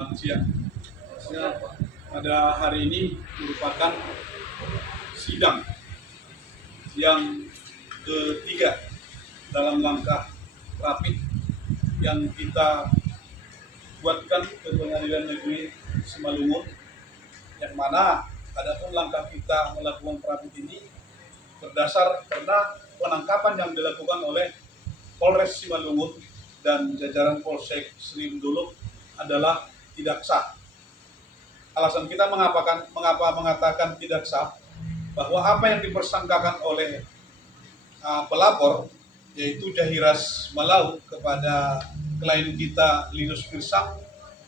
Siang. Pada hari ini merupakan sidang yang ketiga dalam langkah rapid yang kita buatkan ke Pengadilan Negeri Simalungun, yang mana adapun langkah kita melakukan rapid ini berdasar karena penangkapan yang dilakukan oleh Polres Simalungun dan jajaran Polsek Sri Beduluk adalah tidak sah. Alasan kita mengapa mengatakan tidak sah, bahwa apa yang dipersangkakan oleh pelapor, yaitu Jahiras Malau kepada klien kita Linus Girsang,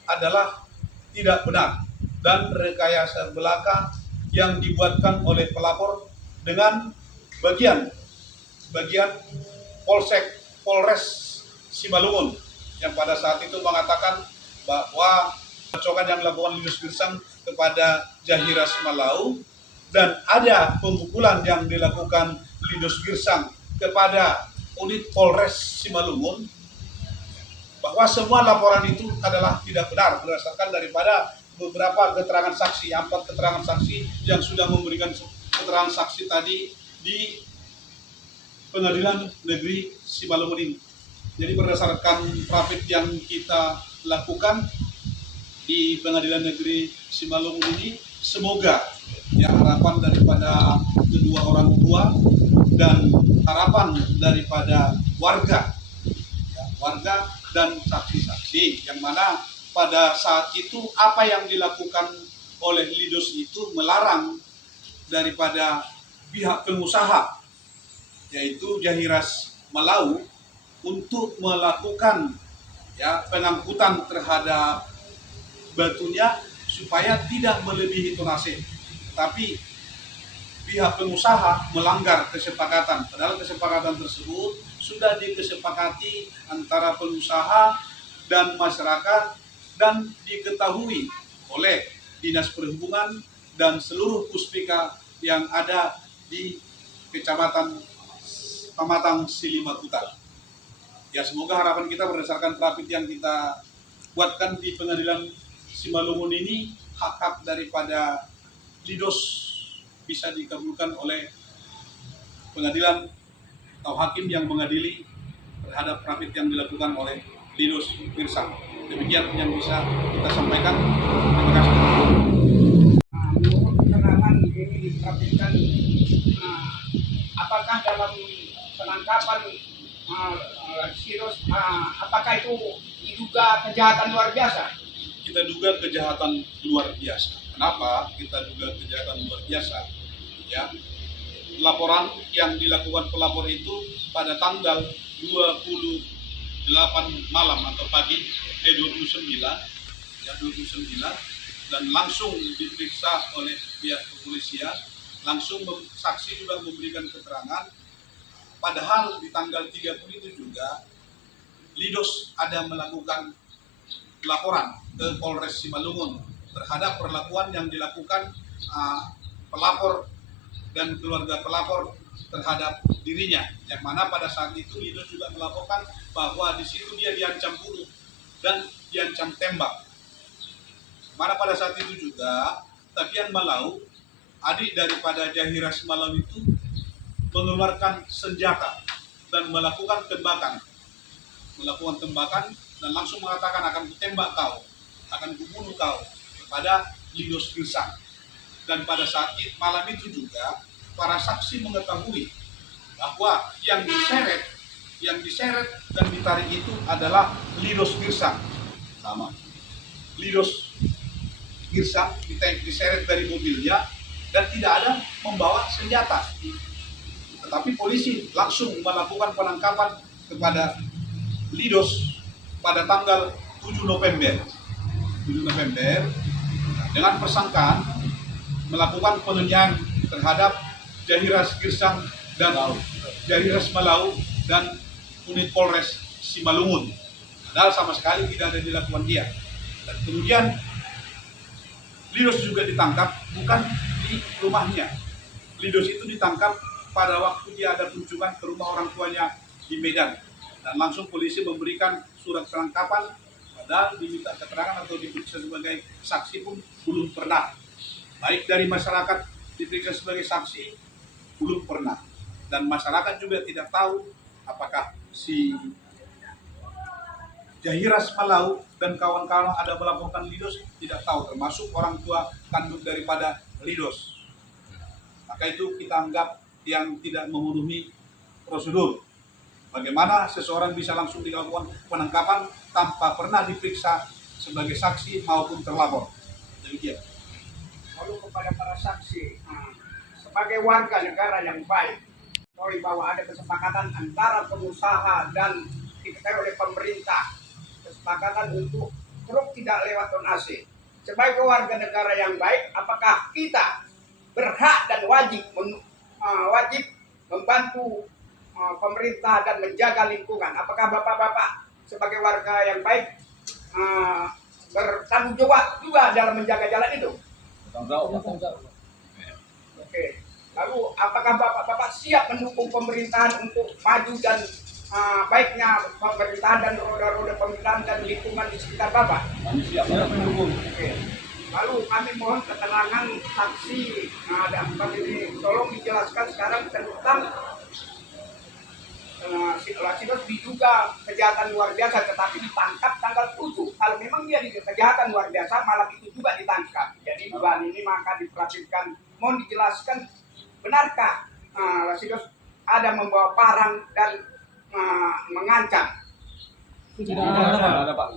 adalah tidak benar dan rekayasa belaka yang dibuatkan oleh pelapor dengan bagian Polres Simalungun yang pada saat itu mengatakan bahwa pecokan yang dilakukan Linus Girsang kepada Jahiras Malau dan ada pemukulan yang dilakukan Linus Girsang kepada unit Polres Simalungun, bahwa semua laporan itu adalah tidak benar berdasarkan daripada beberapa keterangan saksi, 4 keterangan saksi yang sudah memberikan keterangan saksi tadi di Pengadilan Negeri Simalungun ini. Jadi berdasarkan rapid yang kita lakukan di Pengadilan Negeri Simalungun ini, semoga ya harapan daripada kedua orang tua dan harapan daripada warga dan saksi-saksi, yang mana pada saat itu apa yang dilakukan oleh Linus itu melarang daripada pihak pengusaha, yaitu Jahiras Malau, untuk melakukan ya pengangkutan terhadap batunya supaya tidak melebihi tonase. Tapi pihak pengusaha melanggar kesepakatan, padahal kesepakatan tersebut sudah disepakati antara pengusaha dan masyarakat dan diketahui oleh Dinas Perhubungan dan seluruh puspika yang ada di Kecamatan Pamatang Silimakuta. Ya, semoga harapan kita berdasarkan rapid yang kita buatkan di Pengadilan Simalungun ini, hak-hak daripada Linus bisa dikabulkan oleh pengadilan atau hakim yang mengadili terhadap rapid yang dilakukan oleh Linus Girsang. Demikian yang bisa kita sampaikan. Terima kasih. Menurut keterangan ini diperhatikan, apakah dalam penangkapan Sirus, apakah itu diduga kejahatan luar biasa? Kita duga kejahatan luar biasa. Kenapa kita duga kejahatan luar biasa? Ya, laporan yang dilakukan pelapor itu pada tanggal 28 malam atau pagi 29 dan langsung diperiksa oleh pihak kepolisian, langsung saksi juga memberikan keterangan. Padahal di tanggal 30 itu juga Linus ada melakukan laporan ke Polres Simalungun terhadap perlakuan yang dilakukan pelapor dan keluarga pelapor terhadap dirinya, yang mana pada saat itu Linus juga melaporkan bahwa di situ dia diancam bunuh dan diancam tembak. Mana pada saat itu juga Tapian Malau, adik daripada Jahiras Malau itu mengeluarkan senjata dan melakukan tembakan dan langsung mengatakan akan kutembak kau, akan kubunuh kau kepada Linus Girsang. Dan pada saat malam itu juga para saksi mengetahui bahwa yang diseret dan ditarik itu adalah Linus Girsang. Sama. Linus Girsang diseret dari mobilnya dan tidak ada membawa senjata. Tetapi polisi langsung melakukan penangkapan kepada Linus pada tanggal 7 November dengan persangkaan melakukan penganiayaan terhadap Jahiras Girsang dan Jahiras Malau dan unit Polres Simalungun. Padahal sama sekali tidak ada dilakukan dia. Dan kemudian Linus juga ditangkap bukan di rumahnya. Linus itu ditangkap pada waktu dia ada kunjungan ke rumah orang tuanya di Medan, dan langsung polisi memberikan surat penangkapan Padahal diminta keterangan atau diperiksa sebagai saksi pun belum pernah. Baik dari masyarakat diperiksa sebagai saksi belum pernah. Dan masyarakat juga tidak tahu apakah si Jahiras Malau dan kawan-kawan ada melaporkan Lidos, tidak tahu, termasuk orang tua kandung daripada Lidos. Maka itu kita anggap yang tidak memenuhi prosedur. Bagaimana seseorang bisa langsung dilakukan penangkapan tanpa pernah diperiksa sebagai saksi maupun terlapor. Demikian. Lalu kepada para saksi, sebagai warga negara yang baik, tahu bahwa ada kesepakatan antara pengusaha dan diketahui oleh pemerintah, kesepakatan untuk truk tidak lewat zonasi. Sebagai warga negara yang baik, apakah kita berhak dan wajib membantu pemerintah dan menjaga lingkungan? Apakah bapak-bapak sebagai warga yang baik bertanggung jawab juga dalam menjaga jalan itu? Oke. Lalu apakah bapak-bapak siap mendukung pemerintahan untuk maju dan baiknya pemerintahan dan roda-roda pemerintahan dan lingkungan di sekitar bapak? Kami siap mendukung. Oke. Lalu kami mohon keterangan saksi dan ini tolong dijelaskan sekarang tentang si Lasidos diduga kejahatan luar biasa tetapi ditangkap tanggal 7. Kalau memang dia kejahatan luar biasa malam itu juga ditangkap. Jadi bulan ini maka diperhatikan. Mohon dijelaskan benarkah Lasidos ada membawa parang dan mengancam? Tidak ada, Pak.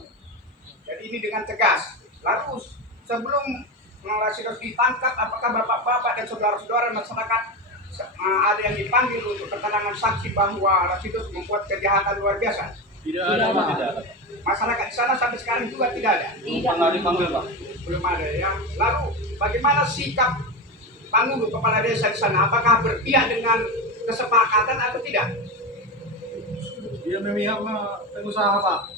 Jadi ini dengan tegas. Lalu sebelum Lasidos ditangkap, apakah bapak-bapak dan saudara-saudara masyarakat ada yang dipanggil untuk keterangan saksi bahwa Lasidos membuat kejahatan luar biasa? Tidak ada, Pak. Tidak ada. Masyarakat di sana sampai sekarang juga tidak ada. Belum pernah dipanggil, Pak. Belum ada ya. Lalu bagaimana sikap Pangulo kepala desa di sana? Apakah berpihak dengan kesepakatan atau tidak? Dia memihak pengusaha, Pak.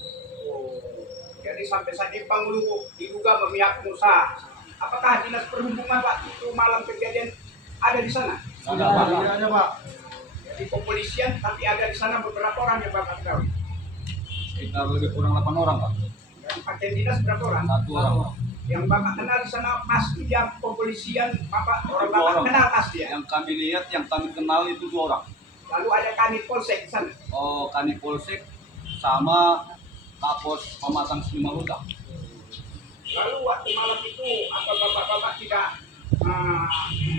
Jadi sampai saat ini Pangulo diduga memihak pengusaha. Apakah dinas perhubungan waktu itu malam kejadian ada di sana? Ada, Pak. Tidak ada, Pak. Jadi kepolisian tapi ada di sana beberapa orang yang Bapak tahu. Kita lebih kurang 8 orang, Pak. Dari pakaian dinas berapa orang? 1 orang, Pak. Yang Bapak kenal di sana pasti yang kepolisian, Bapak orang 2 Bapak orang. kenal pasti ya. Yang kami lihat, yang kami kenal itu 2 orang. Lalu ada Kanit Polsek di sana. Oh, Kanit Polsek sama Kapos Pematang Simaluta. Lalu waktu malam itu apa bapak-bapak tidak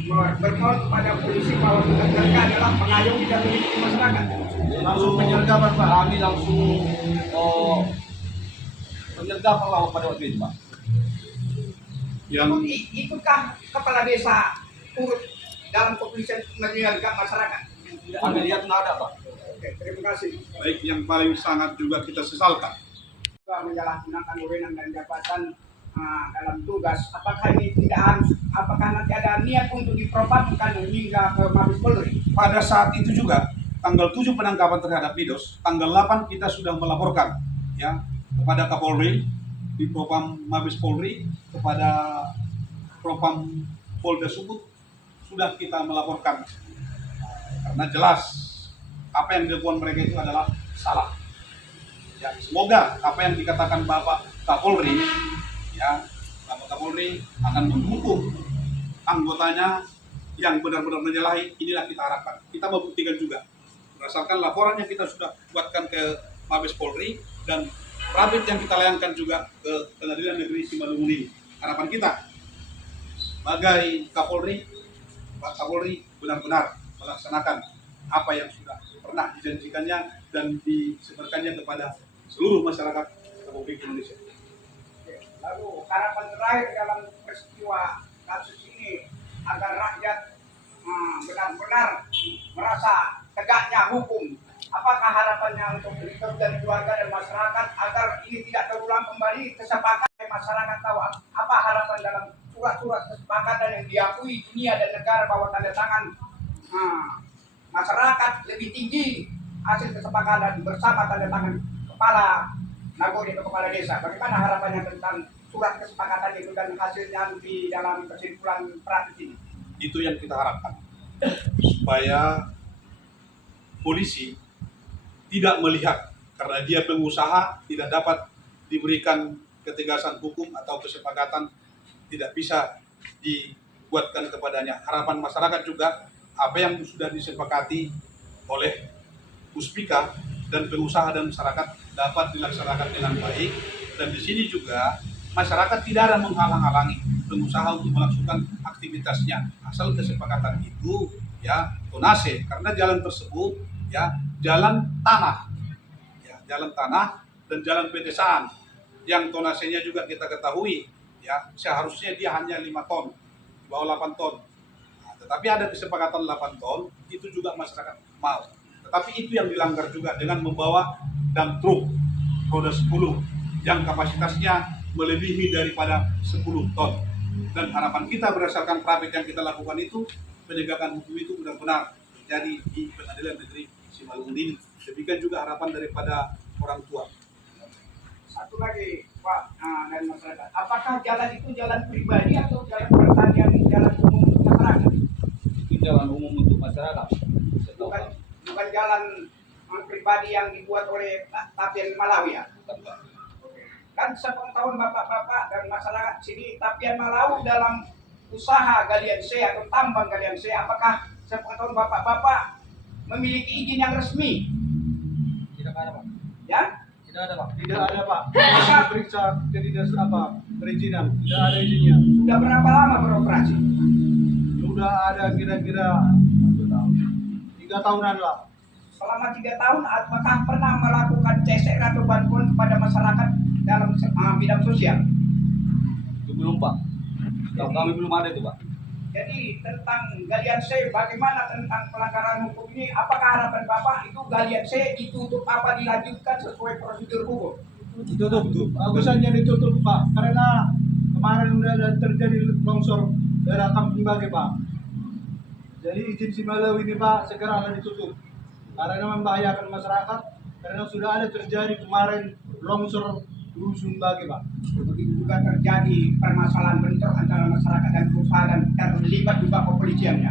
bermohon kepada polisi bahwa tugas mereka adalah mengayomi dan melindungi masyarakat? Langsung penyergapan, Pak. Kami langsung penyergapan lah pada waktu itu, Pak. Yang Ikutkah kepala desa turut dalam kepolisian menyergap masyarakat? Kami lihat nggak ada, Pak. Oke, terima kasih. baik yang paling sangat juga kita sesalkan. Juga menyalahgunakan wewenang dan jabatan dalam tugas. Apakah ini tidak harus? Apakah nanti ada niat untuk dipropampkan hingga ke Mabes Polri? Pada saat itu juga tanggal 7 penangkapan terhadap Lidos, tanggal 8 kita sudah melaporkan ya kepada Kapolri, di Propam Mabes Polri, kepada Propam Polda Sumut sudah kita melaporkan karena jelas apa yang dilakukan mereka itu adalah salah. Ya, semoga apa yang dikatakan Bapak Kapolri, ya Bapak Kapolri akan mendukung anggotanya yang benar-benar menyalahi. Inilah kita harapkan. Kita membuktikan juga berdasarkan laporan yang kita sudah buatkan ke Mabes Polri dan rabit yang kita layangkan juga ke Pengadilan Negeri Simalungun ini. Harapan kita sebagai Kapolri, Pak Kapolri benar-benar melaksanakan apa yang sudah pernah dijanjikannya dan disebarkannya kepada seluruh masyarakat Republik Indonesia. Lalu harapan terakhir dalam peristiwa kasus ini agar rakyat benar-benar merasa tegaknya hukum. Apakah harapannya untuk Lidos dan keluarga dan masyarakat agar ini tidak terulang kembali? Kesepakatan masyarakat tahu apa harapan dalam surat-surat kesepakatan yang diakui dunia dan negara bahwa tanda tangan masyarakat lebih tinggi hasil kesepakatan bersama tanda tangan kepala nagori atau kepala desa. Bagaimana harapannya tentang surat kesepakatan itu dan hasilnya di dalam kesimpulan praktis ini? Itu yang kita harapkan supaya polisi tidak melihat karena dia pengusaha tidak dapat diberikan ketegasan hukum atau kesepakatan tidak bisa dibuatkan kepadanya. Harapan masyarakat juga apa yang sudah disepakati oleh Puspika dan pengusaha dan masyarakat dapat dilaksanakan dengan baik, dan di sini juga masyarakat tidak ada menghalang-halangi pengusaha untuk melakukan aktivitasnya asal kesepakatan itu ya tonase, karena jalan tersebut ya jalan tanah dan jalan pedesaan yang tonasenya juga kita ketahui ya seharusnya dia hanya 5 ton, di bawah 8 ton. Nah, tetapi ada kesepakatan 8 ton, itu juga masyarakat mau. Tetapi itu yang dilanggar juga dengan membawa dump truk roda 10 yang kapasitasnya melebihi daripada 10 ton. Dan harapan kita berdasarkan prabit yang kita lakukan itu, penegakan hukum itu benar-benar terjadi di Pengadilan Negeri Simalungun ini. Demikian juga harapan daripada orang tua. Satu lagi Pak, dari masyarakat, apakah jalan itu jalan pribadi atau jalan pertanian, jalan umum untuk masyarakat? Itu jalan umum untuk masyarakat. Bukan jalan pribadi yang dibuat oleh Tapian Malawi ya? Kan sepengetahuan bapak-bapak dan masyarakat sini, Tapian Malawi dalam usaha galian C atau tambang galian C, apakah sepengetahuan bapak-bapak memiliki izin yang resmi? Tidak ada, Pak. Ya? Tidak ada, Pak. Tidak ada, Pak. Masih periksa perizinan, tidak ada izinnya. Sudah berapa lama beroperasi? Sudah ada kira-kira 3 tahunan lah. Selama 3 tahun, apakah pernah melakukan CSR atau bantuan kepada masyarakat dalam bidang sosial? Itu belum, Pak. Kalau kami belum ada itu, Pak. Jadi tentang galian C, bagaimana tentang pelanggaran hukum ini? Apakah harapan Bapak itu galian C ditutup apa dilanjutkan sesuai prosedur hukum? Ditutup. Bagusannya ditutup, Pak. Karena kemarin udah ada terjadi longsor daerah Kampung Bage, Pak. Jadi izin Simalungun ini, Pak, segeralah ditutup. Karena membahayakan masyarakat. Karena sudah ada terjadi kemarin longsor Dusun Bage, Pak. Begitu juga terjadi permasalahan bentrok antara masyarakat dan perusahaan dan terlibat juga kepolisian ya.